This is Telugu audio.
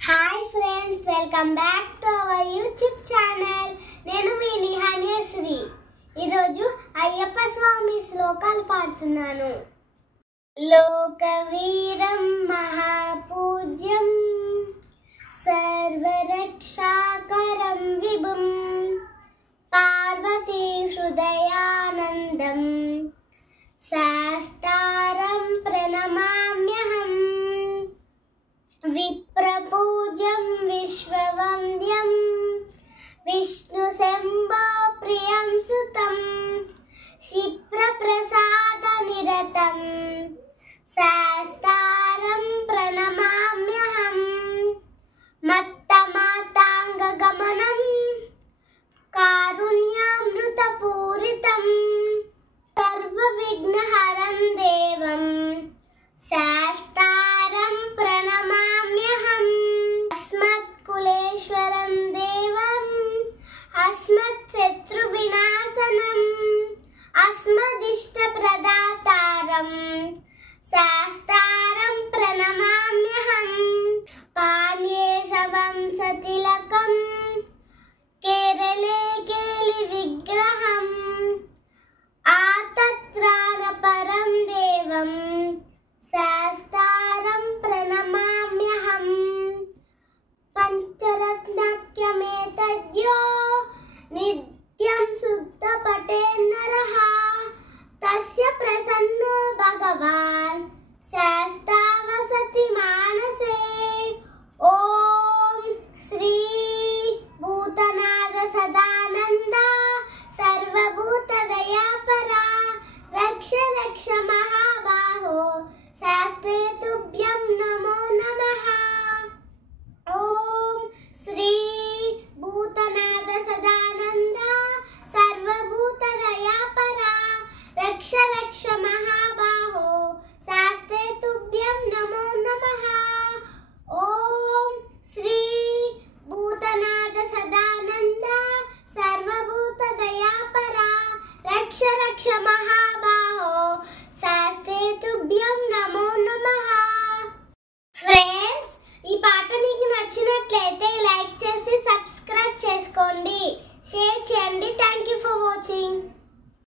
Hi friends, welcome back to our YouTube channel. నేను మీ నిహాన్యశ్రీ. ఈరోజు అయ్యప్ప స్వామి శ్లోకాలు పాడుతున్నాను. లోకవీరం మహాపూజ్యం సర్వరక్షాకరం విభుం పార్వతీ హృదయానందం శాస్తారం ప్రణమామ్యహం విప్రపూజ్యం విశ్వవంద్యం విష్ణు శంభో ప్రియం సుతం క్షిప్రప్రసాద నిరతం శాస్తారం ప్రణమామ్యహం మత్తమాతాంగగమనం కారుణ్యామృతపూరితం సర్వవిఘ్నహరం దేవం శాస్తారం ప్రణమామ్యహం అస్మత్కులేశ్వరం దేవం అస్మత్శత్రువినాశనం అస్మదిష్టప్రదాతారం శాస్తారం ప్రణమామ్యహం పాణ్యే సవంశతిలకం కేరళే కేలి విగ్రహం ఆతత్రాణపరం దేవం శాస్తారం ప్రణమామ్యహం పంచరత్నక్యమేతద్యో నిత్యం శుద్ధపటే నరః తస్య ప్రసన్నో భగవాన్ శాస్తావసతి మానసే. ఓం శ్రీ భూతనాథ సదానంద సర్వభూత దయాపరా రక్ష రక్ష మహాబాహో శాస్తే తుభ్యం నమో నమః. ఓం శ్రీ భూతనాథ సదానంద సర్వభూత దయాపరా రక్ష రక్ష మహాబాహో శాస్తే తుభ్యం నమో నమః. ఓం శ్రీ భూతనాథ సదానంద సర్వభూత దయాపరా రక్ష రక్ష మహాబాహో శాస్తే తుభ్యం నమో నమః. ఫ్రెండ్స్, ఈ పాట మీకు నచ్చినట్లయితే లైక్ చేసి సబ్స్క్రైబ్ చేసుకోండి, షేర్ చేయండి. Thank you for watching.